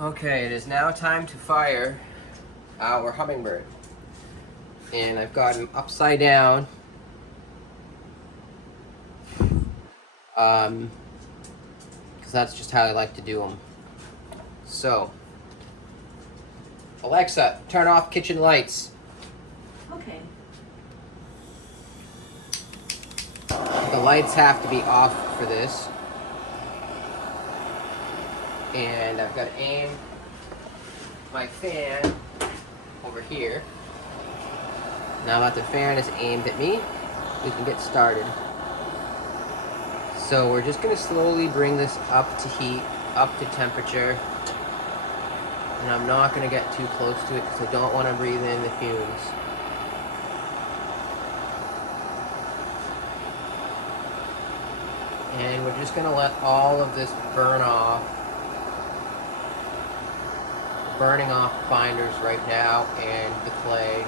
Okay, it is now time to fire our hummingbird. And I've got him upside down. Because that's just how I like to do them. So, Alexa, turn off kitchen lights. Okay. The lights have to be off for this. And I've got to aim my fan over here. Now that the fan is aimed at me, we can get started. So we're just going to slowly bring this up to heat, up to temperature. And I'm not going to get too close to it because I don't want to breathe in the fumes. And we're just going to let all of this burn off. Burning off binders right now and the clay.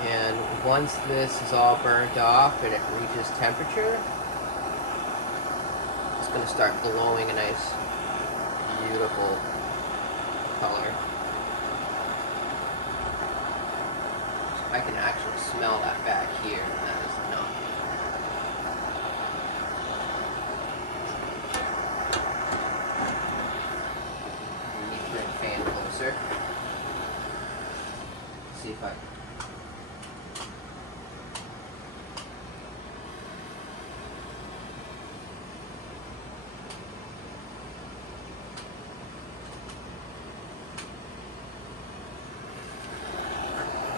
And once this is all burnt off and it reaches temperature, it's going to start glowing a nice, beautiful color. I can actually smell that back here. That is not. Bring the fan closer. See if I.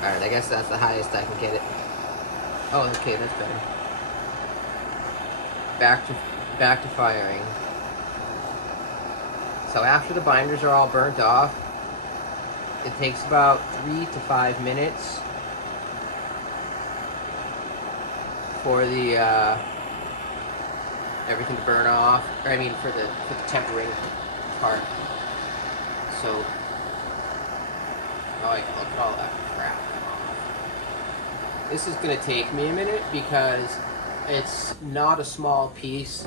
Alright, I guess that's the highest I can get it. Oh, okay, that's better. Back to firing. So after the binders are all burnt off, it takes about 3 to 5 minutes for the everything to burn off. Or I mean for the tempering part. So look at all that crap. This is going to take me a minute because it's not a small piece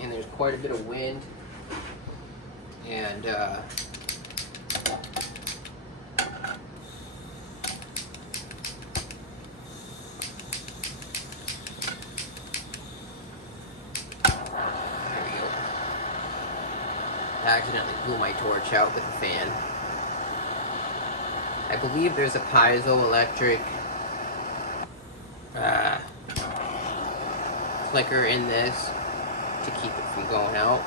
and there's quite a bit of wind and there we go. I accidentally blew my torch out with the fan. I believe there's a piezoelectric clicker in this to keep it from going out.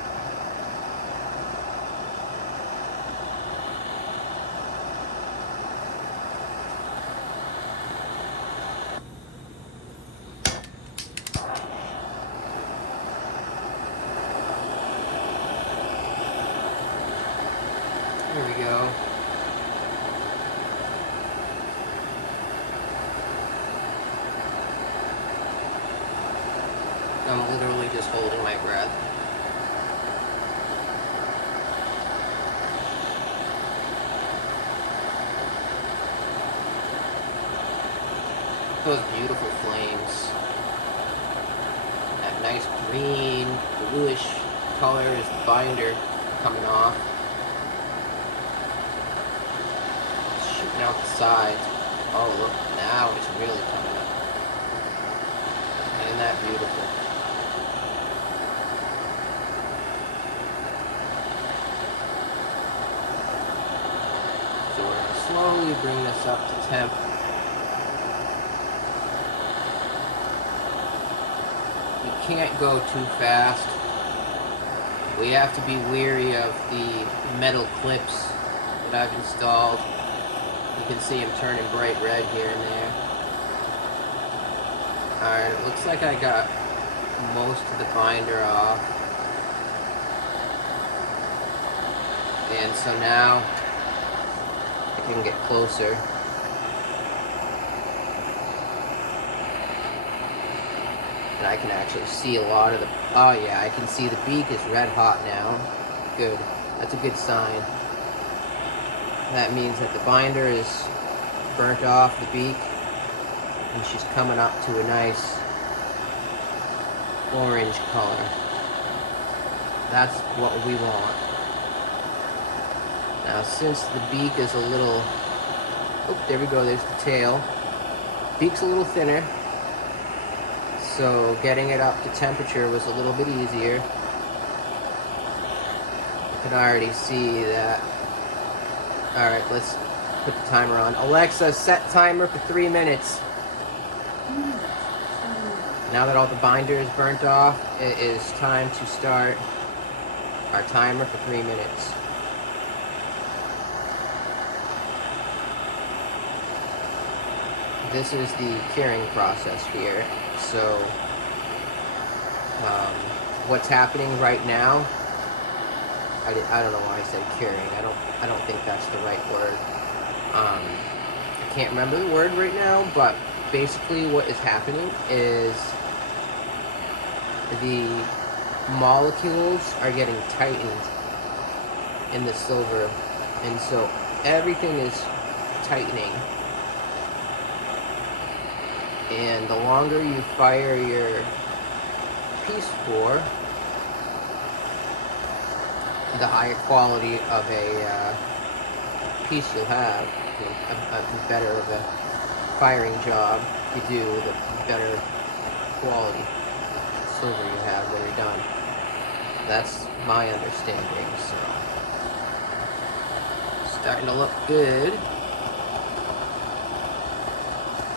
There we go. I'm literally just holding my breath. Those beautiful flames. That nice green, bluish color is the binder coming off. It's shooting out the sides. Oh look, now it's really coming up. Isn't that beautiful? So we're going to slowly bring this up to temp. We can't go too fast. We have to be wary of the metal clips that I've installed. You can see them turning bright red here and there. Alright, it looks like I got most of the binder off. And so now I can get closer. And I can actually see a lot of the... Oh yeah, I can see the beak is red hot now. Good. That's a good sign. That means that the binder is burnt off the beak. And she's coming up to a nice orange color. That's what we want. Now, since the beak is a little... Oh, there we go, there's the tail. Beak's a little thinner, so getting it up to temperature was a little bit easier. You can already see that. Alright, let's put the timer on. Alexa, set timer for 3 minutes. Now that all the binder is burnt off, it is time to start our timer for 3 minutes. This is the curing process here. So, what's happening right now? I don't know why I said curing. I don't think that's the right word. I can't remember the word right now, but basically what is happening is the molecules are getting tightened in the silver, and so everything is tightening. And the longer you fire your piece for, the higher quality of a piece you'll have. You know, the better of a firing job you do, the better quality silver you have when you're done. That's my understanding, so starting to look good.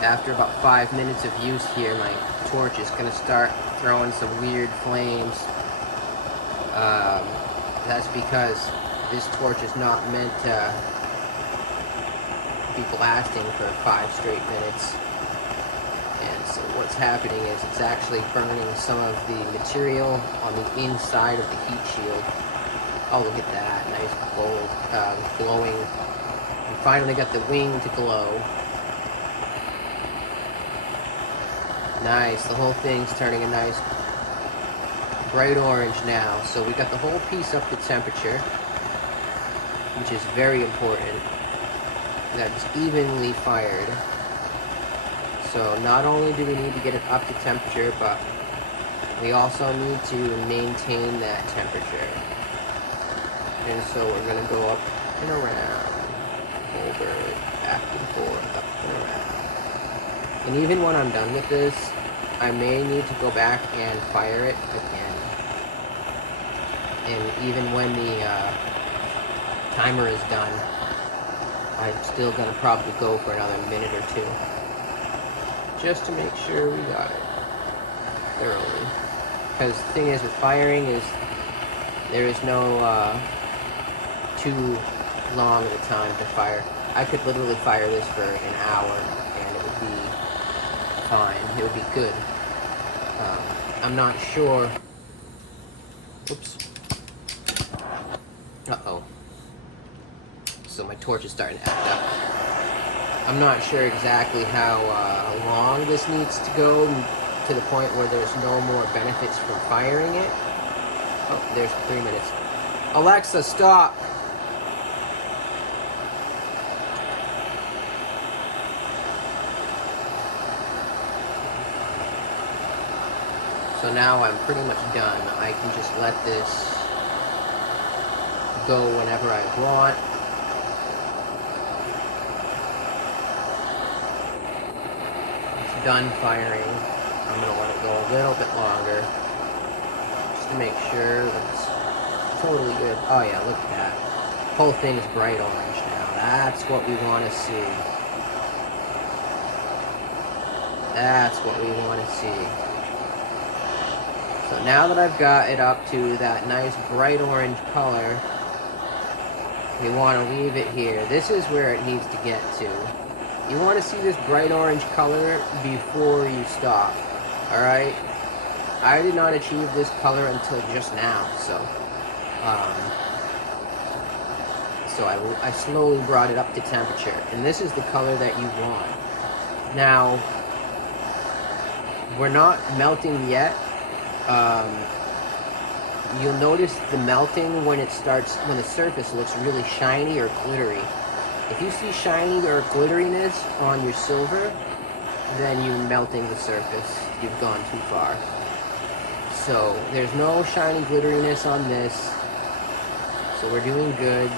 After about 5 minutes of use here, my torch is going to start throwing some weird flames. That's because this torch is not meant to be blasting for 5 straight minutes. And so what's happening is it's actually burning some of the material on the inside of the heat shield. Oh, look at that. Nice gold, glowing. We finally got the wing to glow. Nice, the whole thing's turning a nice bright orange now. So we got the whole piece up to temperature, which is very important. That's evenly fired. So not only do we need to get it up to temperature, but we also need to maintain that temperature. And so we're going to go up and around, over it, back and forth, up and around. And even when I'm done with this, I may need to go back and fire it again. And even when the timer is done, I'm still going to probably go for another minute or 2. Just to make sure we got it thoroughly. Because the thing is with firing is there is no too long of a time to fire. I could literally fire this for an hour and it would be fine. It would be good. I'm not sure. Oops. Uh-oh. So my torch is starting to act up. I'm not sure exactly how long this needs to go to the point where there's no more benefits from firing it. Oh, there's 3 minutes. Alexa, stop! So now I'm pretty much done. I can just let this go whenever I want. It's done firing. I'm going to let it go a little bit longer just to make sure that it's totally good. Oh yeah, look at that. The whole thing's bright orange now. That's what we want to see. That's what we want to see. So now that I've got it up to that nice bright orange color, we want to leave it here. This is where it needs to get to. You want to see this bright orange color before you stop. Alright? I did not achieve this color until just now, so I slowly brought it up to temperature. And this is the color that you want. Now, we're not melting yet. You'll notice the melting when it starts, when the surface looks really shiny or glittery. If you see shiny or glitteriness on your silver, then you're melting the surface. You've gone too far. So there's no shiny glitteriness on this. So we're doing good.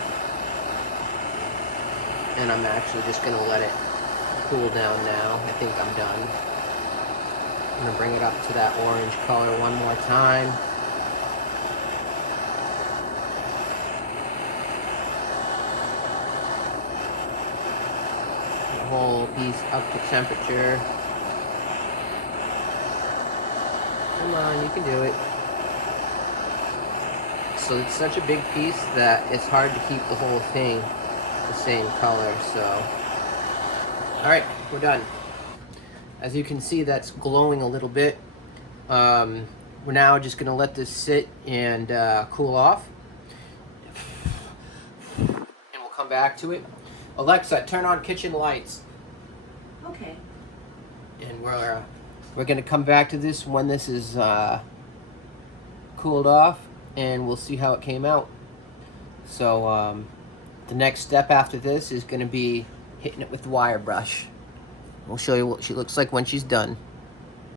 And I'm actually just gonna let it cool down now. I think I'm done. I'm gonna bring it up to that orange color one more time. The whole piece up to temperature. Come on, you can do it. So it's such a big piece that it's hard to keep the whole thing the same color. So, all right, we're done. As you can see, that's glowing a little bit. We're now just gonna let this sit and cool off, and we'll come back to it. Alexa, turn on kitchen lights. Okay. And we're gonna come back to this when this is cooled off, and we'll see how it came out. So the next step after this is gonna be hitting it with the wire brush. We'll show you what she looks like when she's done.